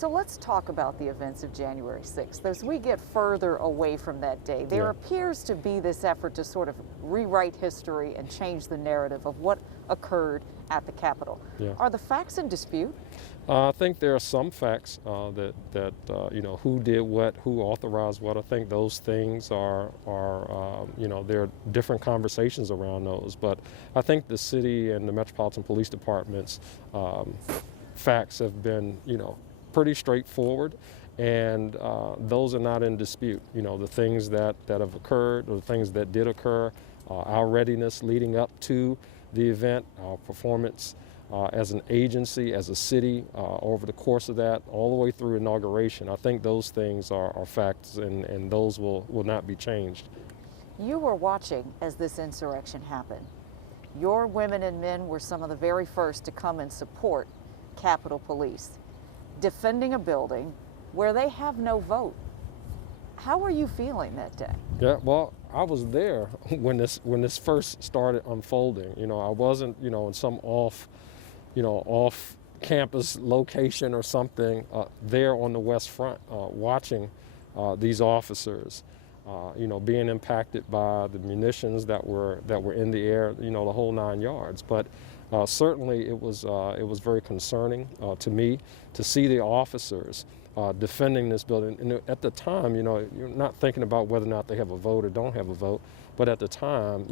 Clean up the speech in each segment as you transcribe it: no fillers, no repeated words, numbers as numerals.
So let's talk about the events of January 6th. As we get further away from that day, there appears to be this effort to sort of rewrite history and change the narrative of what occurred at the Capitol. Yeah. Are the facts in dispute? I think there are some facts that who did what, who authorized what. I think those things are there are different conversations around those. But I think the city and the Metropolitan Police Department's facts have been pretty straightforward, and those are not in dispute. The things that have occurred, or the things that did occur, our readiness leading up to the event, our performance as an agency, as a city, over the course of that, all the way through inauguration. I think those things are facts, and those will not be changed. You were watching as this insurrection happened. Your women and men were some of the very first to come and support Capitol Police, defending a building where they have no vote. How were you feeling that day? Yeah, well, I was there when this first started unfolding. I wasn't, in some off campus location or something, there on the West Front, watching these officers, being impacted by the munitions that were in the air, the whole 9 yards. But certainly it was very concerning to me to see the officers defending this building. And at the time, you're not thinking about whether or not they have a vote or don't have a vote. But at the time,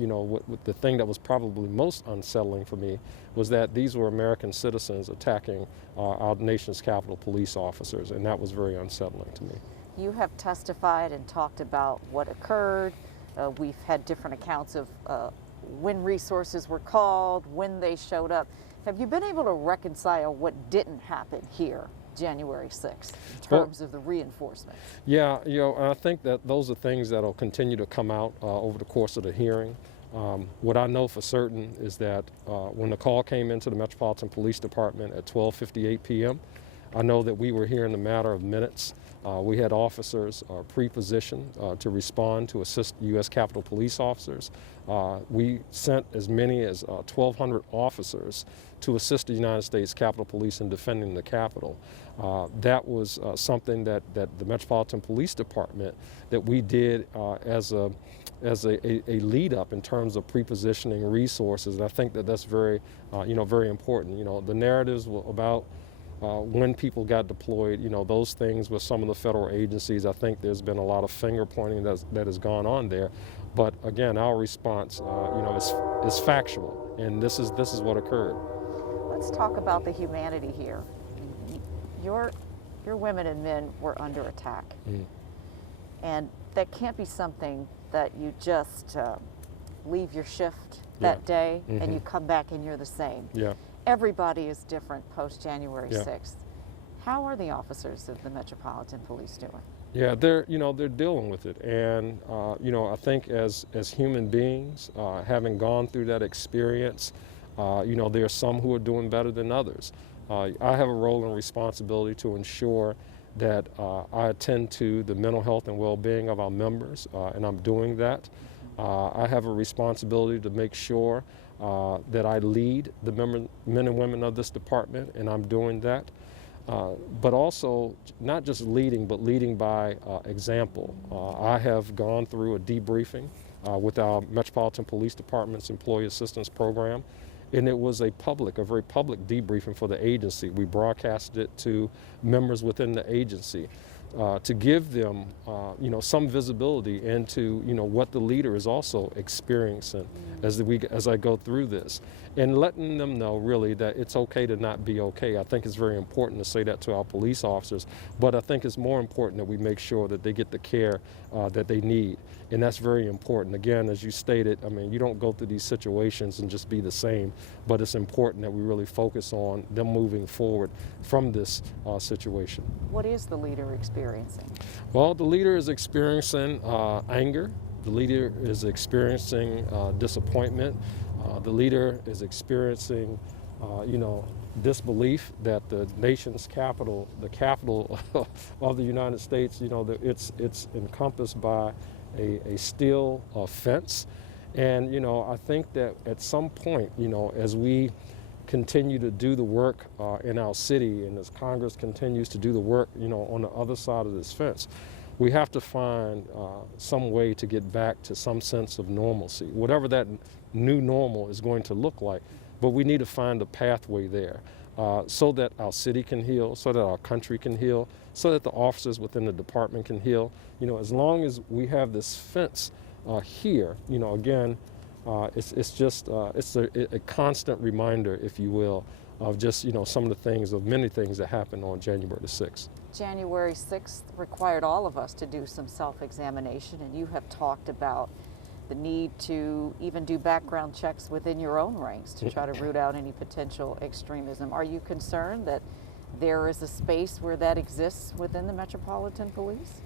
the thing that was probably most unsettling for me was that these were American citizens attacking our nation's Capitol Police officers, and that was very unsettling to me. You have testified and talked about what occurred. We've had different accounts of when resources were called, when they showed up. Have you been able to reconcile what didn't happen here January 6th in terms of the reinforcement? Yeah, I think that those are things that will continue to come out over the course of the hearing. What I know for certain is that when the call came into the Metropolitan Police Department at 12:58 p.m., I know that we were here in a matter of minutes. We had officers pre-positioned to respond to assist U.S. Capitol Police officers. We sent as many as 1,200 officers to assist the United States Capitol Police in defending the Capitol. That was something that the Metropolitan Police Department, that we did as a lead up in terms of pre-positioning resources. And I think that that's very, very important. The narratives about when people got deployed, those things with some of the federal agencies, I think there's been a lot of finger pointing that has gone on there. But again, our response, is factual, and this is what occurred. Let's talk about the humanity here. Your women and men were under attack, and that can't be something that you just leave your shift that day and you come back and you're the same. Yeah. Everybody is different post January 6th. How are the officers of the Metropolitan Police doing? Yeah, they're dealing with it, and I think as human beings, having gone through that experience, there are some who are doing better than others. I have a role and responsibility to ensure that I attend to the mental health and well-being of our members, and I'm doing that. I have a responsibility to make sure that I lead the men and women of this department, and I'm doing that. But also, not just leading, but leading by example. I have gone through a debriefing with our Metropolitan Police Department's Employee Assistance Program, and it was a very public debriefing for the agency. We broadcasted it to members within the agency to give them, some visibility into, what the leader is also experiencing as I go through this, and letting them know really that it's okay to not be okay. I think it's very important to say that to our police officers, but I think it's more important that we make sure that they get the care that they need, and that's very important. Again, as you stated, you don't go through these situations and just be the same, but it's important that we really focus on them moving forward from this situation. What is the leader experiencing? Well, the leader is experiencing anger. The leader is experiencing disappointment. The leader is experiencing, disbelief that the nation's capital, the capital of the United States, it's encompassed by a steel fence. And, I think that at some point, as we continue to do the work in our city, and as Congress continues to do the work, on the other side of this fence, we have to find some way to get back to some sense of normalcy, whatever that new normal is going to look like. But we need to find a pathway there so that our city can heal, so that our country can heal, so that the officers within the department can heal. As long as we have this fence here, again, it's just a constant reminder, if you will, of just some of the things, of many things that happened on January the 6th. January 6th required all of us to do some self-examination, and you have talked about the need to even do background checks within your own ranks to try to root out any potential extremism. Are you concerned that there is a space where that exists within the Metropolitan Police?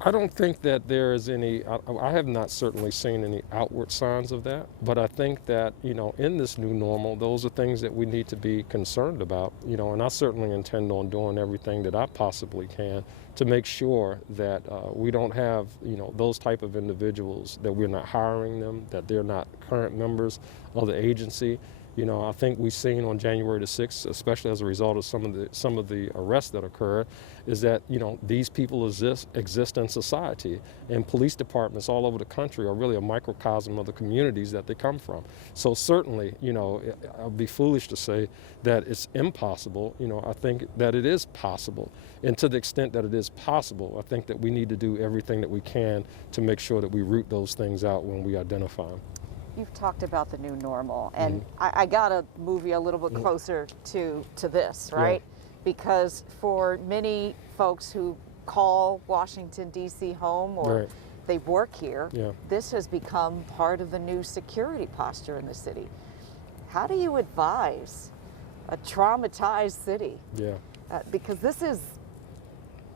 I don't think that there is any, I have not certainly seen any outward signs of that, but I think that, in this new normal, those are things that we need to be concerned about, and I certainly intend on doing everything that I possibly can to make sure that we don't have, those type of individuals, that we're not hiring them, that they're not current members of the agency. I think we've seen on January the 6th, especially as a result of some of the arrests that occurred, is that these people exist in society, and police departments all over the country are really a microcosm of the communities that they come from. So certainly, I'd be foolish to say that it's impossible. I think that it is possible, and to the extent that it is possible, I think that we need to do everything that we can to make sure that we root those things out when we identify them. You've talked about the new normal, and I got to move you a little bit closer to this, right? Yeah. Because for many folks who call Washington, D.C. home, or Right. they work here, Yeah. this has become part of the new security posture in the city. How do you advise a traumatized city? Yeah. Because this is,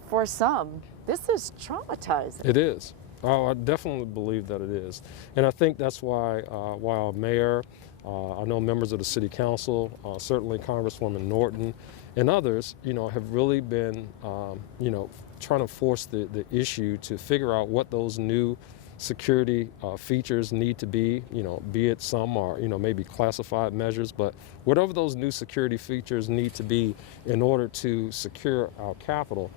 for some, this is traumatizing. It is. Oh, I definitely believe that it is. And I think that's why our mayor, I know members of the city council, certainly Congresswoman Norton and others, have really been, trying to force the issue to figure out what those new security features need to be it some are, maybe classified measures, but whatever those new security features need to be in order to secure our capital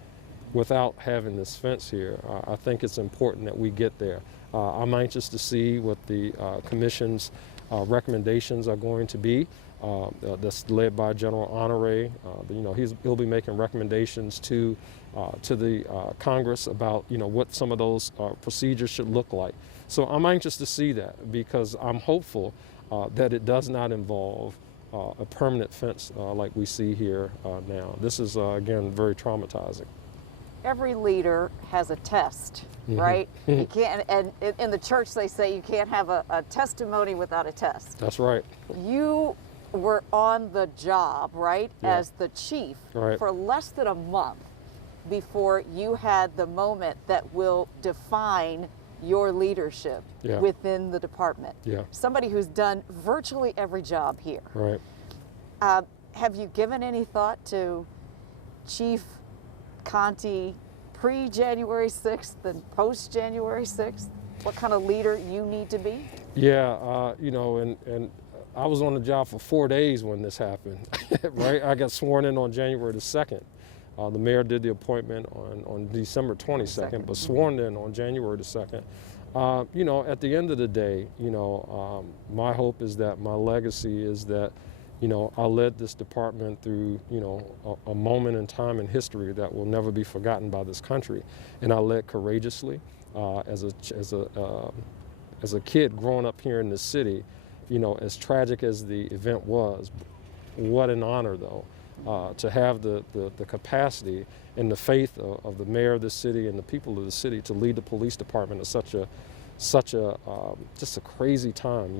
without having this fence here. I think it's important that we get there. I'm anxious to see what the commission's recommendations are going to be. That's led by General Honore. He'll be making recommendations to the Congress about what some of those procedures should look like. So I'm anxious to see that, because I'm hopeful that it does not involve a permanent fence like we see here now. This is again very traumatizing. Every leader has a test, right? You can't, and in the church they say you can't have a testimony without a test. That's right. You were on the job, right, Yeah. as the chief Right. for less than a month before you had the moment that will define your leadership Yeah. within the department. Yeah. Somebody who's done virtually every job here. Right. Have you given any thought to Chief Conti pre-January 6th and post-January 6th? What kind of leader you need to be? Yeah, and I was on the job for 4 days when this happened, right? I got sworn in on January the 2nd. The mayor did the appointment on December 22nd, but sworn in on January the 2nd. At the end of the day, my hope is that my legacy is that I led this department through, a moment in time in history that will never be forgotten by this country. And I led courageously. As a kid growing up here in the city, as tragic as the event was, what an honor, though, to have the capacity and the faith of the mayor of the city and the people of the city to lead the police department at such a just a crazy time,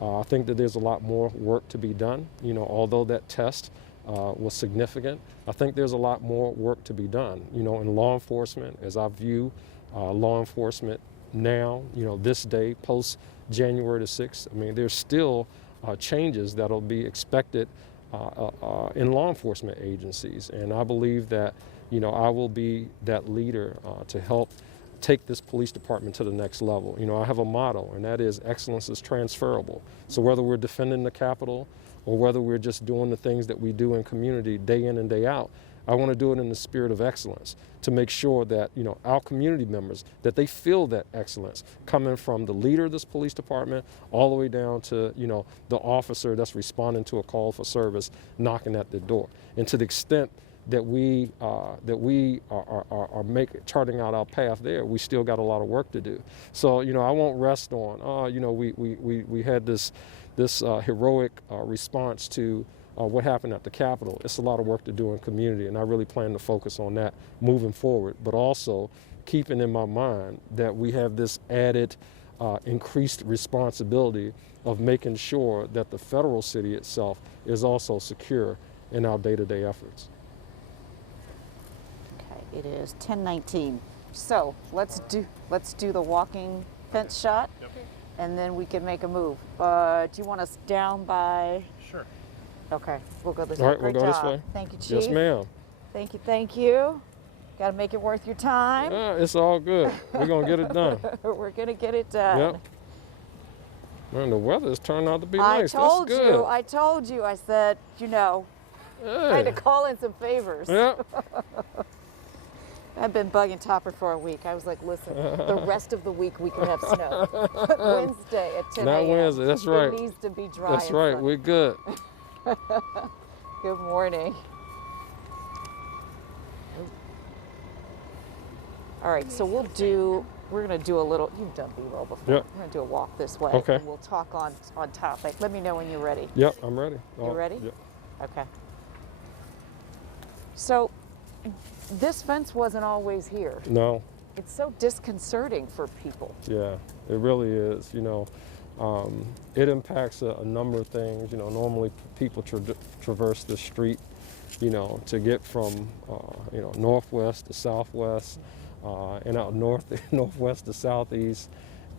I think that there's a lot more work to be done. Although that test was significant, I think there's a lot more work to be done. In law enforcement, as I view law enforcement now, this day, post January the 6th, I mean, there's still changes that'll be expected in law enforcement agencies. And I believe that, I will be that leader to help take this police department to the next level. I have a motto, and that is excellence is transferable. So whether we're defending the Capitol or whether we're just doing the things that we do in community day in and day out, I want to do it in the spirit of excellence to make sure that, our community members, that they feel that excellence coming from the leader of this police department all the way down to, the officer that's responding to a call for service, knocking at their door. And to the extent that we are charting out our path there, we still got a lot of work to do. So, I won't rest on, we had this heroic response to what happened at the Capitol. It's a lot of work to do in community, and I really plan to focus on that moving forward, but also keeping in my mind that we have this added increased responsibility of making sure that the federal city itself is also secure in our day-to-day efforts. Okay, it is 10:19. So let's do the walking fence shot, Yep. and then we can make a move. Do you want us down by? Sure. Okay, we'll go this way. All right, we'll Great go this job. way. Thank you, Chief. Yes, ma'am. Thank you, thank you. Got to make it worth your time. It's all good. We're going to get it done. We're going to get it done. Yep. Man, the weather has turned out to be I nice. told That's good. I told you, I said, I had to call in some favors. Yep. I've been bugging Topper for a week. I was like, listen, the rest of the week we can have snow. But Wednesday at 10 Not a.m. Wednesday, that's right. It needs to be dry. That's and right. sunny. We're good. Good morning. All right, so we're going to do a little, you've done B-roll before. Yep. We're going to do a walk this way. Okay. And we'll talk on topic. Let me know when you're ready. Yep, I'm ready. You ready? Yep. Okay. So this fence wasn't always here. No. It's so disconcerting for people. Yeah, it really is. It impacts a number of things. Normally people traverse the street, to get from, northwest to southwest, and out northwest to southeast.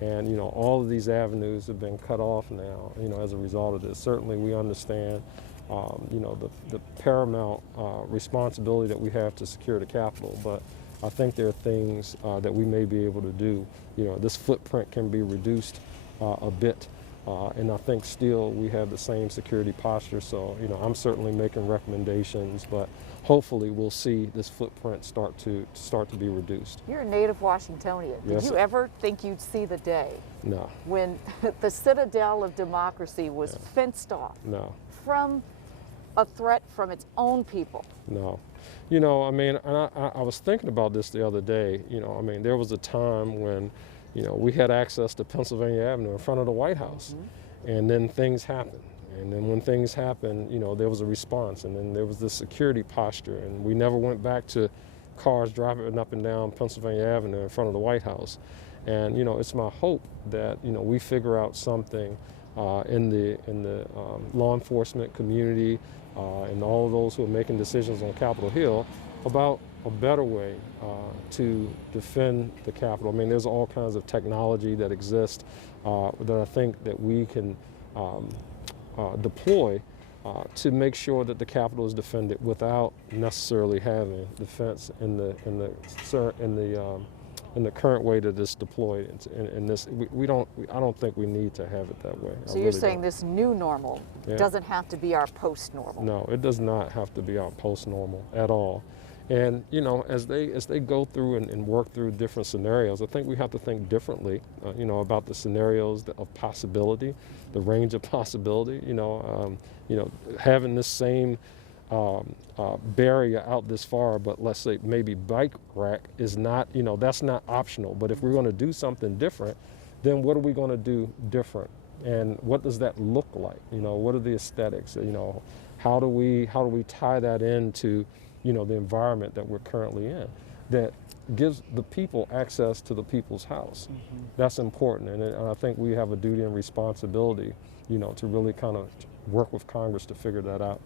And, all of these avenues have been cut off now, as a result of this. Certainly we understand, the paramount responsibility that we have to secure the Capitol, but I think there are things that we may be able to do. This footprint can be reduced a bit, and I think still we have the same security posture. So, I'm certainly making recommendations, but hopefully we'll see this footprint start to be reduced. You're a native Washingtonian. Yes. Did you ever think you'd see the day No, when the citadel of democracy was fenced off no, from a threat from its own people? no. And I was thinking about this the other day. There was a time when, we had access to Pennsylvania Avenue in front of the White House, and then things happened. And then when things happened, there was a response, and then there was this security posture, and we never went back to cars driving up and down Pennsylvania Avenue in front of the White House. And it's my hope that we figure out something in the law enforcement community and all of those who are making decisions on Capitol Hill about a better way to defend the Capitol. There's all kinds of technology that exists that I think that we can deploy to make sure that the Capitol is defended without necessarily having defense in the current way that it's deployed. In this, I don't think we need to have it that way. So you're saying this new normal doesn't have to be our post-normal? No, it does not have to be our post-normal at all. And as they go through and work through different scenarios, I think we have to think differently, about the scenarios of possibility, the range of possibility. Having this same barrier out this far, but let's say maybe bike rack is not, that's not optional. But if we're going to do something different, then what are we going to do different? And what does that look like? What are the aesthetics? How do we tie that into the environment that we're currently in that gives the people access to the people's house? That's important, and I think we have a duty and responsibility, to really kind of work with Congress to figure that out.